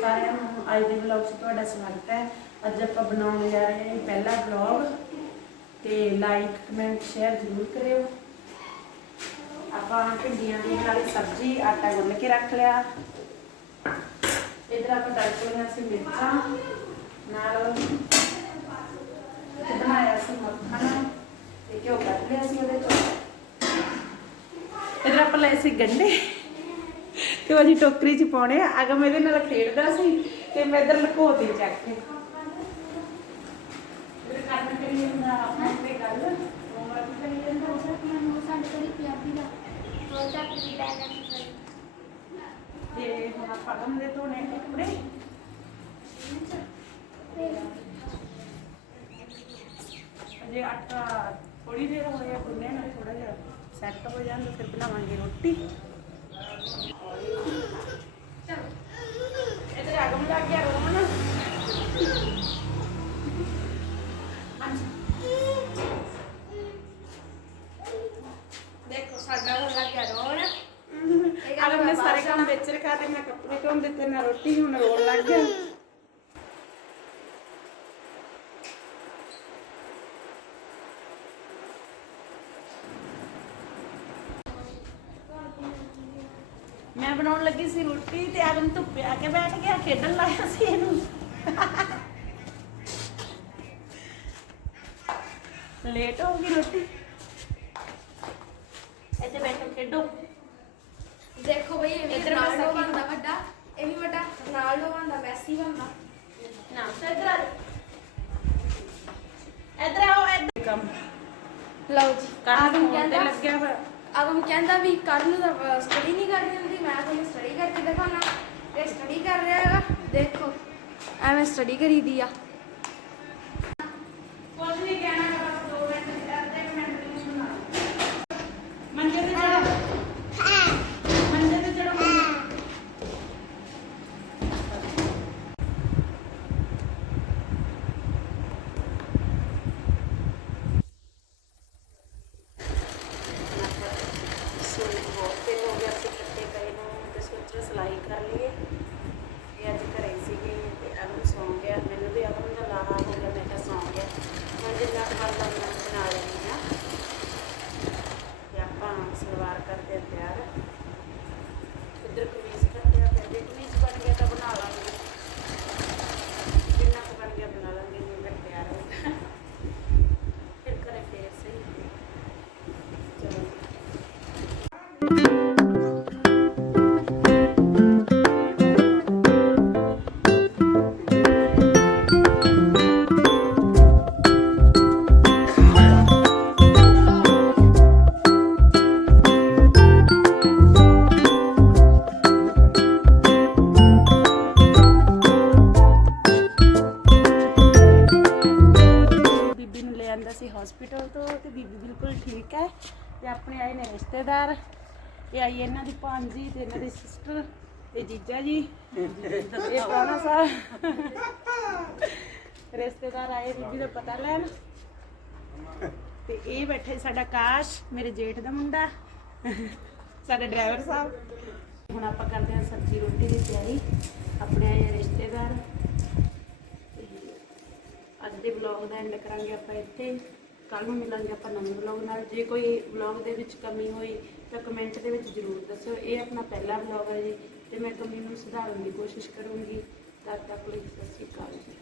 ਸਾਰਿਆਂ ਨੂੰ। ਅੱਜ ਦੇ ਵਲੌਗ 'ਚ ਤੁਹਾਡਾ ਸਵਾਗਤ ਹੈ। ਅੱਜ ਆਪਾਂ ਬਣਾਉਣ ਜਾ ਰਹੇ ਹਾਂ ਪਹਿਲਾ ਵਲੌਗ ਤੇ ਲਾਈਕ ਕਮੈਂਟ ਸ਼ੇਅਰ ਜ਼ਰੂਰ ਕਰਿਓ। ਆਪਾਂ ਭਿੰਡੀਆਂ ਦੀ ਬਣਾ ਸਬਜ਼ੀ, ਆਟਾ ਗੁੰਨ ਕੇ ਰੱਖ ਲਿਆ। ਇਧਰ ਆਪਾਂ ਤੜਕ ਲਈਆਂ ਸੀ ਮਿਰਚਾਂ। ਨਾਲ ਬਣਾਇਆ ਸੀ ਮੱਖਣ। ਇਧਰ ਆਪਾਂ ਲਏ ਸੀ ਗੰਢੇ ਤੇ ਉਹ ਜੀ ਟੋਕਰੀ ਚ ਪਾਉਣੇ ਆ। ਅਗਮ ਇਹਦੇ ਨਾਲ ਖੇਡਦਾ ਸੀ ਤੇ ਮੈਂ ਇਧਰ ਲੁਕੋਤੀ ਚੱਕ ਕੇ। ਇਹ ਕਰਨ ਕਰੀ ਜਾਂਦਾ? ਆਪਣਾ ਤੇ ਗੱਲ ਹੋਮਵਰਕ ਕਰੀ ਜਾਂਦਾ ਮੈਨੂੰ ਸਾਡੇ ਕੋਲ ਪੰਜਾਬੀ ਦਾ ਦੋ ਚਾਰ ਦੀ ਬੈਗ ਤੇ ਹੁਣ ਆਪਾਂ ਅਗਮ ਦੇ ਧੋਣੇ ਆ ਕੱਪੜੇ ਅਜੇ ਆਟਾ ਥੋੜੀ ਦੇਰ ਹੋਇਆ ਗੁੰਨੇ ਨਾਲ ਥੋੜਾ ਜਿਹਾ ਸੈੱਟ ਹੋ ਜਾਂਦਾ ਫਿਰ ਬਣਾਵਾਂਗੇ ਰੋਟੀ ਇਧਰ ਅਗਮ ਲੱਗ ਗਿਆ ਰੋਣ ਹਾਂਜੀ ਦੇਖੋ ਸਾਡਾ ਹੋ ਲੱਗ ਗਿਆ ਰੋਣ ਅਗਮ ਨੇ ਸਾਰੇ ਕੰਮ ਵਿੱਚ ਰਖਾ ਤੇ ਮੈਂ ਕੱਪੜੇ ਧੋਣ ਦਿੱਤੇ ਨਾ ਰੋਟੀ ਹੁਣ ਰੋਣ ਲੱਗ ਗਿਆ ਬਣਾਉਣ ਲੱਗੀ ਸੀ ਰੋਟੀ ਤੇ ਆਗਮ ਧੁੱਪੇ ਆ ਕੇ ਬੈਠ ਗਿਆ ਖੇਡਣ ਲਾਇਆ ਸੀ ਇਹਨੂੰ। ਲੇਟ ਹੋ ਗਈ ਰੋਟੀ। ਇੱਥੇ ਬੈਠੋ ਖੇਡੋ। ਦੇਖੋ ਬਈ ਇਹ ਵੀ ਇੱਧਰ ਰੋਨਾਲਡੋ ਬਣਦਾ ਵੱਡਾ ਇਹ ਵੀ ਵੱਡਾ ਰੋਨਾਲਡੋ ਬਣਦਾ ਮੈਸੀ ਬਣਦਾ। ਨਾ ਇੱਧਰ ਆ ਇੱਧਰ ਆਓ ਇੱਧਰ। ਕੰਮ ਲਓ ਜੀ ਕੰਮ ਤੇ ਲੱਗਿਆ ਹੋਇਆ। ਅਗਮ ਕਹਿੰਦਾ ਵੀ ਕਰਨ ਨੂੰ ਤਾਂ ਸਟੱਡੀ ਨਹੀਂ ਕਰਨੀ ਹੁੰਦੀ, ਮੈਂ ਤੁਹਾਨੂੰ ਸਟੱਡੀ ਕਰਕੇ ਦਿਖਾਉਣਾ। ਇਹ ਸਟੱਡੀ ਕਰ ਰਿਹਾ ਹੈਗਾ, ਦੇਖੋ, ਐਵੇਂ ਸਟੱਡੀ ਕਰੀਦੀ ਆ ਕੁਝ ਨਹੀਂ ਕਹਿਣਾ ਗਾ, ਬਸ 2 ਮਿੰਟ ਅੱਧੇ ਕੁ ਮਿੰਟ ਦੀ ਸੁਣਾ ਮੰਜੇ ਤੇ ਚੜੋ ਮੰਜੇ ਤੇ ਚੜੋ ਸੂਟ ਬਹੁਤ ਦਿਨ ਹੋ ਗਿਆ ਸੀ ਕੱਟੇ ਪਏ ਨੂੰ ਤੇ ਸੋਚਿਆ ਸਿਲਾਈ ਕਰ ਲਈਏ ਇਹ ਅੱਜ ਘਰੇ ਸੀਗੀ ਤੇ ਅਗਮ ਸੌਂ ਗਿਆ ਮੈਨੂੰ ਵੀ ਅਗਮ ਦਾ ਲਾਹਾ ਹੋ ਗਿਆ ਮੈਂ ਕਿਹਾ ਸੌਂ ਗਿਆ ਹੁਣ ਜਿੰਨਾ ਕੁ ਬਣਦਾ ਮੈਂ ਬਣਾ ਲੈਂਦੀ ਹਾਂ ਤੇ ਆਪਾਂ ਸਲਵਾਰ ਕਰਦੇ ਹਾਂ ਤਿਆਰ ਇੱਧਰ ਕਮੀਜ਼ ਕੱਟਿਆ ਫਿਰ ਜੇ ਕਮੀਜ਼ ਬਣ ਗਿਆ ਤਾਂ ਬਣਾ ਲਾਂਗੇ ਜਿੰਨਾ ਕੁ ਬਣ ਗਿਆ ਬਣਾ ਲਾਂਗੇ ਨਹੀਂ ਫਿਰ ਤਿਆਰ ਹੋਊਗਾ ਫਿਰ ਕਰੇ ਫੇਰ ਸਹੀ ਚਲੋ ਬੀਬੀ ਨੂੰ ਲੈ ਆਂਦਾ ਸੀ ਹਸਪੀਟਲ ਤੋਂ ਤੇ ਬੀਬੀ ਬਿਲਕੁਲ ਠੀਕ ਹੈ ਤੇ ਆਪਣੇ ਆਏ ਨੇ ਰਿਸ਼ਤੇਦਾਰ। ਇਹ ਆਈ ਇਹਨਾਂ ਦੀ ਭਾਂਜੀ ਤੇ ਇਹਨਾਂ ਦੀ ਸਿਸਟਰ ਤੇ ਜੀਜਾ ਜੀ। ਇਹ ਪਾਣਾ ਸਾਹਿਬ ਰਿਸ਼ਤੇਦਾਰ ਆਏ, ਬੀਬੀ ਦਾ ਪਤਾ ਲੈਣ। ਤੇ ਇਹ ਬੈਠੇ ਸਾਡਾ ਕਾਸ਼, ਮੇਰੇ ਜੇਠ ਦਾ ਮੁੰਡਾ। ਸਾਡੇ ਡਰਾਈਵਰ ਸਾਹਿਬ। ਹੁਣ ਆਪਾਂ ਕਰਦੇ ਹਾਂ ਸਬਜ਼ੀ ਰੋਟੀ ਦੀ ਤਿਆਰੀ, ਆਪਣੇ ਆਏ ਰਿਸ਼ਤੇਦਾਰ ਅੱਜ ਦੇ ਵਲੌਗ ਦਾ ਐਂਡ ਕਰਾਂਗੇ ਆਪਾਂ ਇੱਥੇ। ਕੱਲ ਨੂੰ ਮਿਲਾਂਗੇ ਆਪਾਂ ਨਵੇਂ ਵਲੌਗ ਨਾਲ। ਜੇ ਕੋਈ ਵਲੌਗ ਦੇ ਵਿੱਚ ਕਮੀ ਹੋਈ ਤਾਂ ਕਮੈਂਟ ਦੇ ਵਿੱਚ ਜ਼ਰੂਰ ਦੱਸਿਓ। ਇਹ ਆਪਣਾ ਪਹਿਲਾ ਵਲੌਗ ਹੈ ਜੀ ਤੇ ਮੈਂ ਕਮੀ ਨੂੰ ਸੁਧਾਰਨ ਦੀ ਕੋਸ਼ਿਸ਼ ਕਰੂੰਗੀ। ਤਦ ਤੱਕ ਲਈ ਸਤਿ ਸ਼੍ਰੀ ਅਕਾਲ ਜੀ।